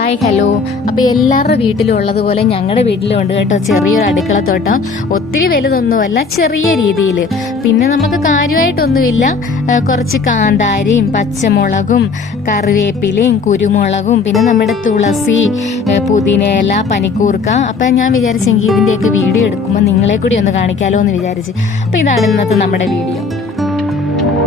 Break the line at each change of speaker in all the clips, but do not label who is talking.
Hi hello. അപ്പോൾ എല്ലാവരുടെ വീട്ടിലും ഉള്ളതുപോലെ ഞങ്ങളുടെ വീട്ടിലും ഉണ്ട് കേട്ടോ ചെറിയൊരു അടുക്കള തോട്ടം ഒത്തിരി വലുതൊന്നുമല്ല ചെറിയ രീതിയിൽ പിന്നെ നമുക്ക് കാര്യമായിട്ടൊന്നുമില്ല. കുറച്ച് കാന്താരിയും പച്ചമുളകും കറിവേപ്പിലയും കുരുമുളകും പിന്നെ നമ്മുടെ തുളസി പുതിനേല പനിക്കൂർക്ക. അപ്പം ഞാൻ വിചാരിച്ചെങ്കിൽ ഇതിന്റെയൊക്കെ വീഡിയോ എടുക്കുമ്പോൾ നിങ്ങളെ കൂടി ഒന്ന് കാണിക്കാലോ എന്ന് വിചാരിച്ച്. അപ്പോൾ ഇതാണ് ഇന്നത്തെ നമ്മുടെ വീഡിയോ.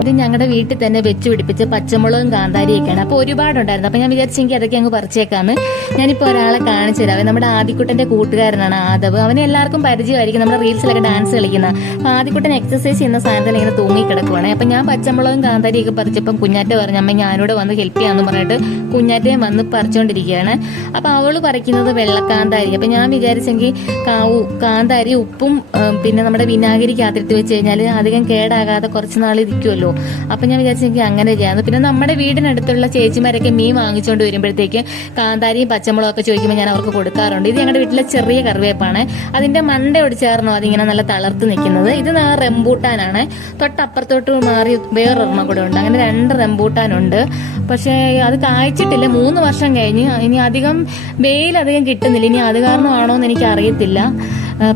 ഇത് ഞങ്ങളുടെ വീട്ടിൽ തന്നെ വെച്ച് പിടിപ്പിച്ച പച്ചമുളകും കാന്താരിയൊക്കെയാണ്. അപ്പോൾ ഒരുപാടുണ്ടായിരുന്നു. അപ്പോൾ ഞാൻ വിചാരിച്ചെങ്കിൽ അതൊക്കെ അങ്ങ് പറിച്ചേക്കാന്ന്. ഞാനിപ്പോൾ ഒരാളെ കാണിച്ചു തരാം. നമ്മുടെ ആദിക്കുട്ടന്റെ കൂട്ടുകാരനാണ് ആദവ്. അവനെ എല്ലാവർക്കും പരിചയമായിരിക്കും. നമ്മുടെ റീൽസിലൊക്കെ ഡാൻസ് കളിക്കുന്ന. അപ്പോൾ ആദിക്കുട്ടൻ എക്സസൈസ് ചെയ്യുന്ന സാധനത്തിൽ ഇങ്ങനെ തൂങ്ങി കിടക്കുവാണ് അപ്പോൾ ഞാൻ പച്ചമുളകും കാന്താരിയൊക്കെ പറിച്ചപ്പം കുഞ്ഞാറ്റ പറഞ്ഞു അമ്മ ഞാനോട് വന്ന് ഹെൽപ്പ് ചെയ്യാമെന്ന് പറഞ്ഞിട്ട് കുഞ്ഞാറ്റയും വന്ന് പറിച്ചുകൊണ്ടിരിക്കുകയാണ് അപ്പോൾ അവൾ പറിക്കുന്നത് വെള്ളക്കാന്താരി. അപ്പോൾ ഞാൻ വിചാരിച്ചെങ്കിൽ കാവു കാന്താരി ഉപ്പും പിന്നെ നമ്മുടെ വിനാഗിരിക്കകത്തിട്ട് വെച്ച് കഴിഞ്ഞാൽ അധികം കേടാകാതെ കുറച്ച് നാൾ ഇരിക്കുമല്ലോ അപ്പം ഞാൻ വിചാരിച്ചെങ്കിൽ അങ്ങനെ ചെയ്യാമെന്ന് പിന്നെ നമ്മുടെ വീടിനടുത്തുള്ള ചേച്ചിമാരൊക്കെ മീൻ വാങ്ങിച്ചുകൊണ്ട് വരുമ്പോഴത്തേക്ക് കാന്താരിയും പച്ചമുളകൊക്കെ ചോദിക്കുമ്പോൾ ഞാൻ അവർക്ക് കൊടുക്കാറുണ്ട്. ഇത് ഞങ്ങളുടെ വീട്ടിലെ ചെറിയ കറിവേപ്പാണ്. അതിന്റെ മണ്ടയോട് ചേർന്നോ അതിങ്ങനെ നല്ല തളർത്ത് നിൽക്കുന്നത്. ഇത് റെമ്പൂട്ടാനാണ് തൊട്ടപ്പുറത്തോട്ട് മാറി വേറൊരെണ്ണം കൂടെ ഉണ്ട്. അങ്ങനെ രണ്ട് റെമ്പൂട്ടാനുണ്ട് പക്ഷേ അത് കായ്ച്ചിട്ടില്ല. മൂന്ന് വർഷം കഴിഞ്ഞ്. ഇനി അധികം വെയിൽ അധികം കിട്ടുന്നില്ല. ഇനി അത് കാരണമാണോ എന്ന് എനിക്ക് അറിയത്തില്ല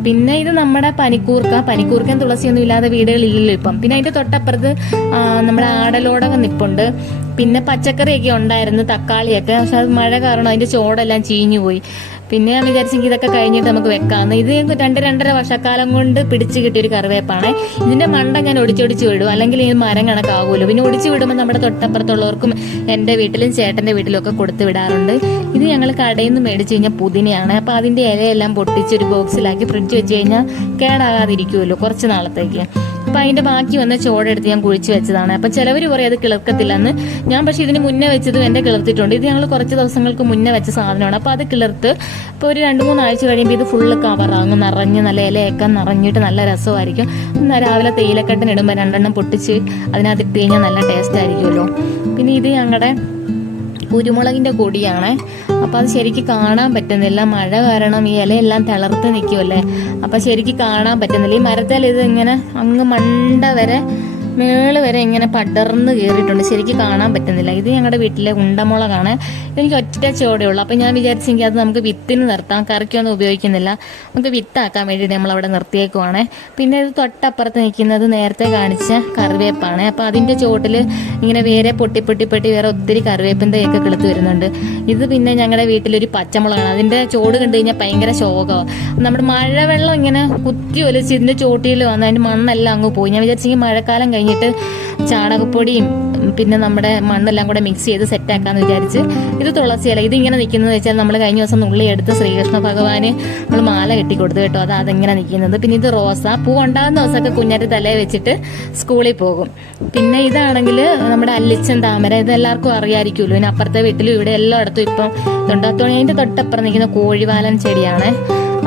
പിന്നെ ഇത് നമ്മുടെ പനിക്കൂർക്ക പനിക്കൂർക്കൻ തുളസിയൊന്നും ഇല്ലാതെ വീടുകളില്ലല്ലോ ഇപ്പം. പിന്നെ അതിന്റെ തൊട്ടപ്പുറത്ത് നമ്മുടെ ആടലോടകം നിപ്പുണ്ട് പിന്നെ പച്ചക്കറിയൊക്കെ ഉണ്ടായിരുന്നു തക്കാളിയൊക്കെ. പക്ഷെ അത് മഴ കാരണം അതിന്റെ ചോടെല്ലാം ചീഞ്ഞു പോയി പിന്നെ ഞാൻ വിചാരിച്ചെങ്കിൽ ഇതൊക്കെ കഴിഞ്ഞിട്ട് നമുക്ക് വെക്കാമെന്ന് ഇത് രണ്ട് രണ്ടര വർഷക്കാലം കൊണ്ട് പിടിച്ച് കിട്ടിയ ഒരു കറിവേപ്പാണ്. ഇതിന്റെ മണ്ട ഞാൻ ഒടിച്ചൊടിച്ച് വിടും. അല്ലെങ്കിൽ ഈ മരം കണക്കാവുമല്ലോ പിന്നെ ഒടിച്ച് വിടുമ്പോൾ നമ്മുടെ തൊട്ടപ്പുറത്തുള്ളവർക്കും എന്റെ വീട്ടിലും ചേട്ടന്റെ വീട്ടിലും ഒക്കെ കൊടുത്തു വിടാറുണ്ട്. ഇത് ഞങ്ങൾ കടയിൽ നിന്ന് മേടിച്ചു കഴിഞ്ഞാൽ പുതിനയാണ്. അപ്പോൾ അതിന്റെ ഇലയെല്ലാം പൊട്ടിച്ച് ഒരു ബോക്സിലാക്കി ഫ്രിഡ്ജ് വെച്ച് കഴിഞ്ഞാൽ കേടാകാതിരിക്കുമല്ലോ കുറച്ച് നാളത്തേക്ക്. അപ്പൊ അതിന്റെ ബാക്കി വന്ന ചോടെടുത്ത് ഞാൻ കുഴിച്ചു വെച്ചതാണ്. അപ്പൊ ചിലവർ പറയും അത് കിളിർക്കത്തില്ലെന്ന്. ഞാൻ പക്ഷേ ഇതിന് മുന്നേ വെച്ചതും എന്റെ കിളിർത്തിട്ടുണ്ട്. ഇത് ഞങ്ങൾ കുറച്ച് ദിവസങ്ങൾക്ക് മുന്നേ വെച്ച സാധനമാണ്. അപ്പൊ അത് കിളിർത്ത് ഇപ്പൊ ഒരു രണ്ട് മൂന്ന് ആഴ്ച കഴിയുമ്പോൾ ഇത് ഫുള്ള് കവറാകും നിറഞ്ഞ് നല്ല ഇലയൊക്കെ നിറഞ്ഞിട്ട് നല്ല രസമായിരിക്കും. രാവിലെ തേയിലക്കെട്ടിന് ഇടുമ്പോൾ രണ്ടെണ്ണം പൊട്ടിച്ച് അതിനകത്ത് ഇട്ട് കഴിഞ്ഞാൽ നല്ല ടേസ്റ്റ് ആയിരിക്കുമല്ലോ. പിന്നെ ഇത് ഞങ്ങളുടെ കുരുമുളകിന്റെ കൊടിയാണ് അപ്പോൾ അത് ശരിക്ക് കാണാൻ പറ്റുന്നില്ല. മഴ കാരണം ഈ ഇലയെല്ലാം തളർത്ത് നിൽക്കുമല്ലേ അപ്പോൾ ശരിക്ക് കാണാൻ പറ്റുന്നില്ല. ഈ മരത്തിൽ ഇത് ഇങ്ങനെ അങ്ങ് മണ്ട വരെ മേൾ വരെ ഇങ്ങനെ പടർന്ന് കയറിയിട്ടുണ്ട് ശരിക്കും കാണാൻ പറ്റുന്നില്ല. ഇത് ഞങ്ങളുടെ വീട്ടിലെ ഉണ്ടമുളകാണ്. എനിക്ക് ഒറ്റ ചോടയുള്ളൂ അപ്പൊ ഞാൻ വിചാരിച്ചെങ്കിൽ അത് നമുക്ക് വിത്തിന് നിർത്താം. കറിക്കൊന്നും ഉപയോഗിക്കുന്നില്ല. നമുക്ക് വിത്താക്കാൻ വേണ്ടിയിട്ട് നമ്മൾ അവിടെ നിർത്തിയേക്കുവാണ്. പിന്നെ ഇത് തൊട്ടപ്പുറത്ത് നിൽക്കുന്നത് നേരത്തെ കാണിച്ച കറിവേപ്പാണ്. അപ്പൊ അതിന്റെ ചോട്ടിൽ ഇങ്ങനെ വേറെ പൊട്ടി പൊട്ടി പൊട്ടി വേറെ ഒത്തിരി കറിവേപ്പിന്റെ ഒക്കെ കിളുത്ത് വരുന്നുണ്ട്. ഇത് പിന്നെ ഞങ്ങളുടെ വീട്ടിലൊരു പച്ചമുളകാണ്. അതിന്റെ ചോട് കണ്ടു കഴിഞ്ഞാൽ ഭയങ്കര ശോകമാണ് നമ്മുടെ മഴവെള്ളം ഇങ്ങനെ കുത്തി ഒലിച്ച് ഇതിന്റെ ചോട്ടിയിൽ വന്ന് അതിന്റെ മണ്ണെല്ലാം അങ്ങ് പോയി. ഞാൻ വിചാരിച്ചെങ്കിൽ മഴക്കാലം കഴിഞ്ഞിട്ട് ചാണകപ്പൊടിയും പിന്നെ നമ്മുടെ മണ്ണെല്ലാം കൂടെ മിക്സ് ചെയ്ത് സെറ്റാക്കാന്ന് വിചാരിച്ച് ഇത് തുളസിയല അല്ല ഇതിങ്ങനെ നിൽക്കുന്നത് വെച്ചാൽ നമ്മൾ കഴിഞ്ഞ ദിവസം ഉള്ളി എടുത്ത് ശ്രീകൃഷ്ണ ഭഗവാന് നമ്മൾ മാല കെട്ടി കൊടുത്തു കേട്ടോ. അത് അതെങ്ങനെ നിൽക്കുന്നത്. പിന്നെ ഇത് റോസ. പൂ ഉണ്ടാകുന്ന ദിവസമൊക്കെ കുഞ്ഞാറ്റ് തലയെ വെച്ചിട്ട് സ്കൂളിൽ പോകും. പിന്നെ ഇതാണെങ്കിൽ നമ്മുടെ അല്ലിച്ചൻ താമര ഇത് എല്ലാവർക്കും അറിയാമായിരിക്കുമല്ലോ പിന്നെ അപ്പുറത്തെ വീട്ടിലും ഇവിടെ എല്ലായിടത്തും ഇപ്പം തൊണ്ടാത്തോണി അതിന്റെ തൊട്ടപ്പുറം നിൽക്കുന്ന കോഴിവാലൻ ചെടിയാണ്.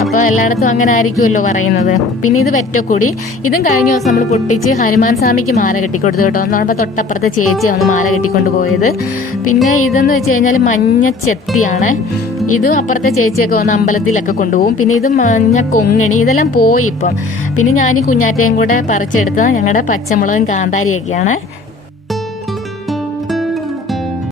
അപ്പൊ എല്ലായിടത്തും അങ്ങനെ ആയിരിക്കുമല്ലോ പറയുന്നത്. പിന്നെ ഇത് വെറ്റക്കൂടി. ഇതും കഴിഞ്ഞ ദിവസം നമ്മൾ പൊട്ടിച്ച് ഹനുമാൻ സ്വാമിക്ക് മാല കെട്ടിക്കൊടുത്തു കേട്ടോ. നമ്മൾ തൊട്ടപ്പുറത്തെ ചേച്ചി വന്ന് മാല കെട്ടിക്കൊണ്ട് പോയത് പിന്നെ ഇതെന്ന് വെച്ച് കഴിഞ്ഞാൽ മഞ്ഞ ചെത്തിയാണ്. ഇത് അപ്പുറത്തെ ചേച്ചിയൊക്കെ വന്ന് അമ്പലത്തിലൊക്കെ കൊണ്ടുപോകും. പിന്നെ ഇത് മഞ്ഞ കൊങ്ങണി ഇതെല്ലാം പോയി ഇപ്പം. പിന്നെ ഞാൻ ഈ കുഞ്ഞാറ്റയും കൂടെ പറിച്ചെടുത്ത ഞങ്ങളുടെ പച്ചമുളകും കാന്താരിയൊക്കെയാണ്.